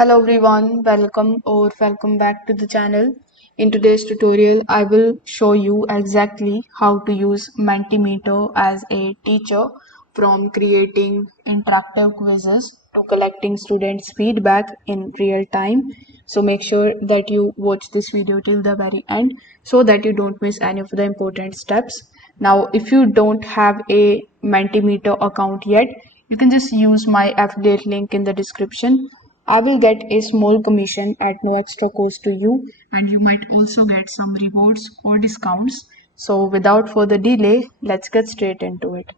Hello everyone, welcome back to the channel. In today's tutorial, I will show you exactly how to use Mentimeter as a teacher, from creating interactive quizzes to collecting students' feedback in real time. So make sure that you watch this video till the very end so that you don't miss any of the important steps. Now, if you don't have a Mentimeter account yet, you can just use my affiliate link in the description. I will get a small commission at no extra cost to you, and you might also get some rewards or discounts. So, without further delay, let's get straight into it.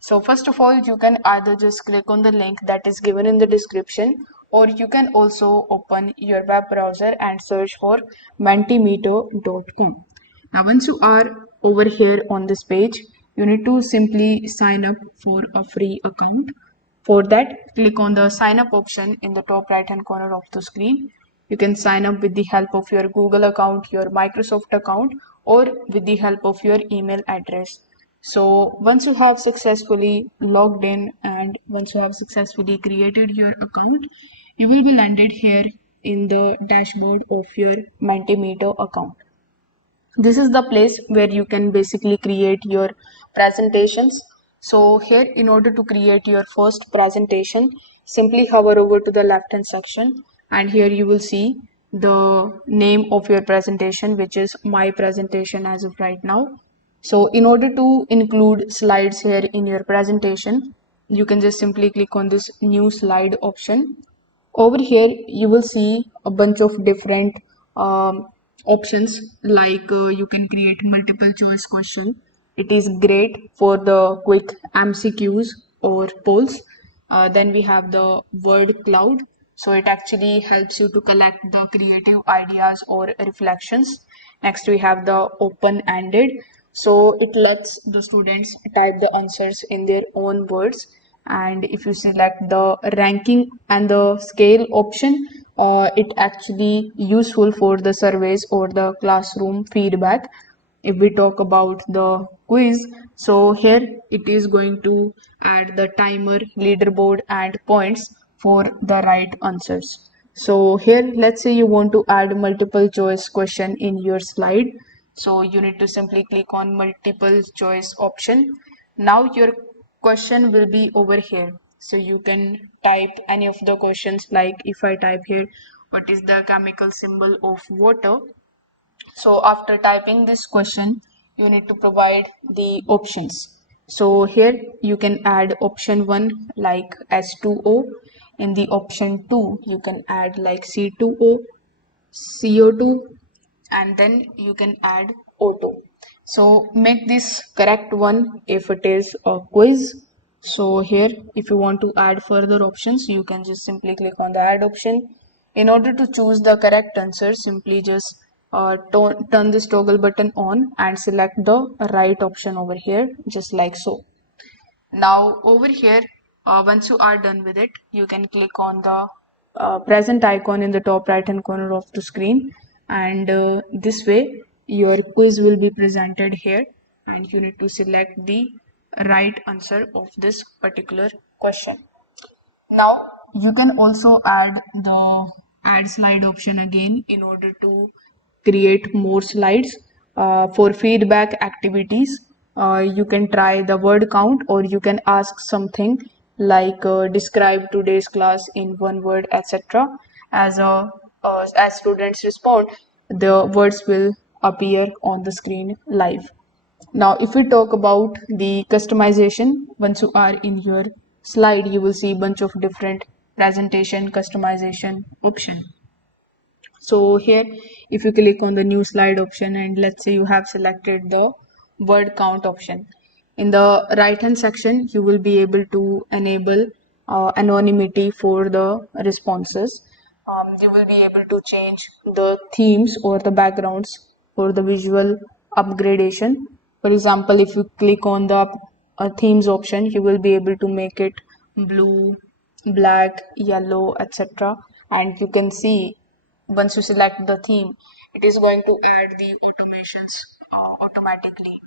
So, first of all, you can either just click on the link that is given in the description, or you can also open your web browser and search for mentimeter.com. Now, once you are over here on this page, you need to simply sign up for a free account. For that, click on the sign up option in the top right hand corner of the screen. You can sign up with the help of your Google account, your Microsoft account, or with the help of your email address. So once you have successfully logged in and once you have successfully created your account, you will be landed here in the dashboard of your Mentimeter account. This is the place where you can basically create your presentations. So here, in order to create your first presentation, simply hover over to the left hand section, and here you will see the name of your presentation, which is my presentation as of right now. So in order to include slides here in your presentation, you can just simply click on this new slide option. Over here you will see a bunch of different options, like you can create multiple choice question. It is great for the quick MCQs or polls. Then we have the word cloud, so it actually helps you to collect the creative ideas or reflections. Next we have the open ended, so it lets the students type the answers in their own words. And if you select the ranking and the scale option, it actually useful for the surveys or the classroom feedback. If we talk about the quiz, so here it is going to add the timer, leaderboard and points for the right answers. So here, let's say you want to add multiple choice question in your slide, so you need to simply click on multiple choice option. Now your question will be over here, so you can type any of the questions. Like if I type here, what is the chemical symbol of water? So after typing this question, you need to provide the options. So here you can add option 1 like S2O. In the option 2, you can add like C2O, CO2, and then you can add O2. So make this correct one if it is a quiz. So here, if you want to add further options, you can just simply click on the add option. In order to choose the correct answer, simply just turn this toggle button on and select the right option over here, just like so. Now over here, once you are done with it, you can click on the present icon in the top right hand corner of the screen, and this way your quiz will be presented here, and you need to select the right answer of this particular question. Now you can also add the add slide option again in order to create more slides. For feedback activities, you can try the word count, or you can ask something like describe today's class in one word, etc. As students respond, the words will appear on the screen live. Now, if we talk about the customization, once you are in your slide, you will see a bunch of different presentation customization option. So here, if you click on the new slide option, and let's say you have selected the word count option, in the right hand section, you will be able to enable anonymity for the responses. You will be able to change the themes or the backgrounds for the visual upgradation. For example, if you click on the themes option, you will be able to make it blue, black, yellow, etc. And you can see, once you select the theme, it is going to add the automations automatically.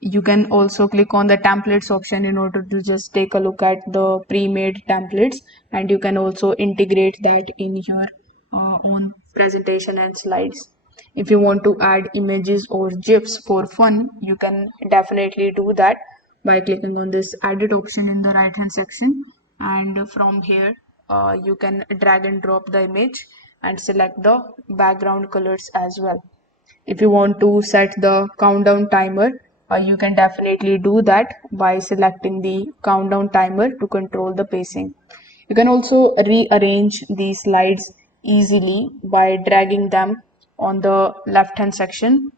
You can also click on the templates option in order to just take a look at the pre-made templates, and you can also integrate that in your own presentation and slides. If you want to add images or GIFs for fun, you can definitely do that by clicking on this edit option in the right hand section, and from here you can drag and drop the image and select the background colors as well. If you want to set the countdown timer, you can definitely do that by selecting the countdown timer to control the pacing. You can also rearrange these slides easily by dragging them on the left hand section,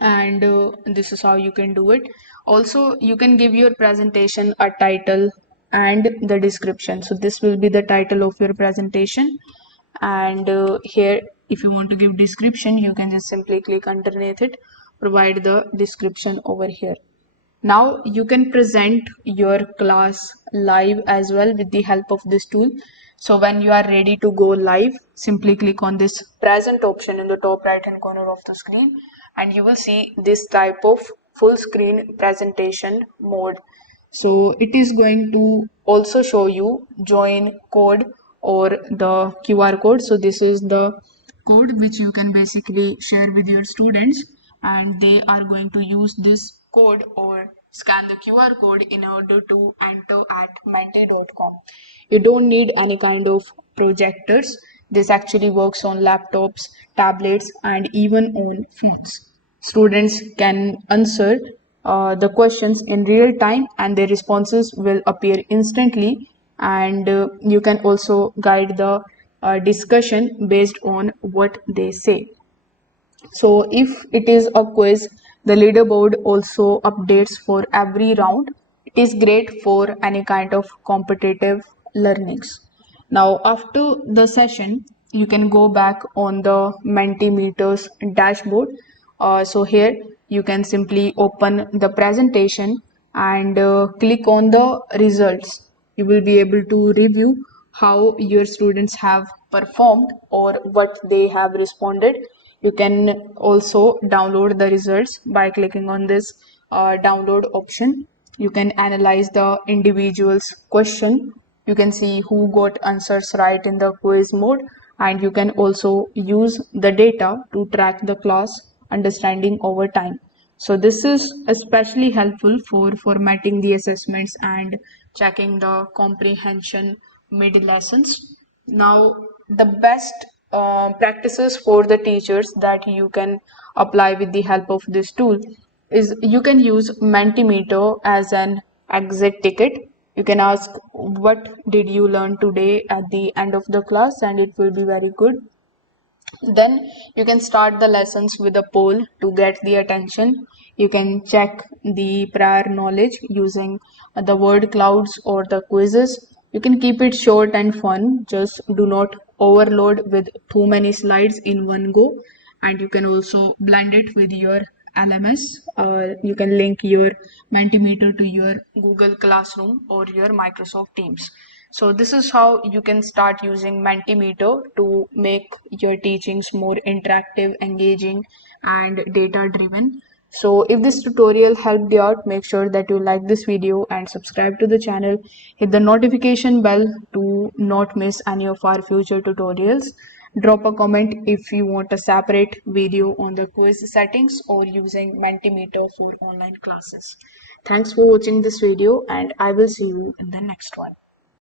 and this is how you can do it. Also, you can give your presentation a title and the description. So this will be the title of your presentation, and here if you want to give description, you can just simply click underneath it, provide the description over here. Now you can present your class live as well with the help of this tool. So when you are ready to go live, simply click on this present option in the top right hand corner of the screen, and you will see this type of full screen presentation mode. So it is going to also show you join code or the QR code. So this is the code which you can basically share with your students, and they are going to use this code or scan the QR code in order to enter at menti.com. You don't need any kind of projectors. This actually works on laptops, tablets, and even on phones. Students can answer the questions in real time, and their responses will appear instantly, and you can also guide the discussion based on what they say. So if it is a quiz, the leaderboard also updates for every round. It is great for any kind of competitive learnings. Now after the session, you can go back on the Mentimeter's dashboard. So here you can simply open the presentation and click on the results. You will be able to review how your students have performed or what they have responded. You can also download the results by clicking on this download option. You can analyze the individual's question. You can see who got answers right in the quiz mode, and you can also use the data to track the class understanding over time. So this is especially helpful for formatting the assessments and checking the comprehension mid lessons. Now, the best practices for the teachers that you can apply with the help of this tool is you can use Mentimeter as an exit ticket. You can ask, what did you learn today at the end of the class, and it will be very good. Then you can start the lessons with a poll to get the attention. You can check the prior knowledge using the word clouds or the quizzes. You can keep it short and fun, just do not overload with too many slides in one go. And you can also blend it with your LMS. You can link your Mentimeter to your Google Classroom or your Microsoft Teams. So this is how you can start using Mentimeter to make your teachings more interactive, engaging, and data driven. So if this tutorial helped you out, make sure that you like this video and subscribe to the channel. Hit the notification bell to not miss any of our future tutorials. Drop a comment if you want a separate video on the quiz settings or using Mentimeter for online classes. Thanks for watching this video, and I will see you in the next one.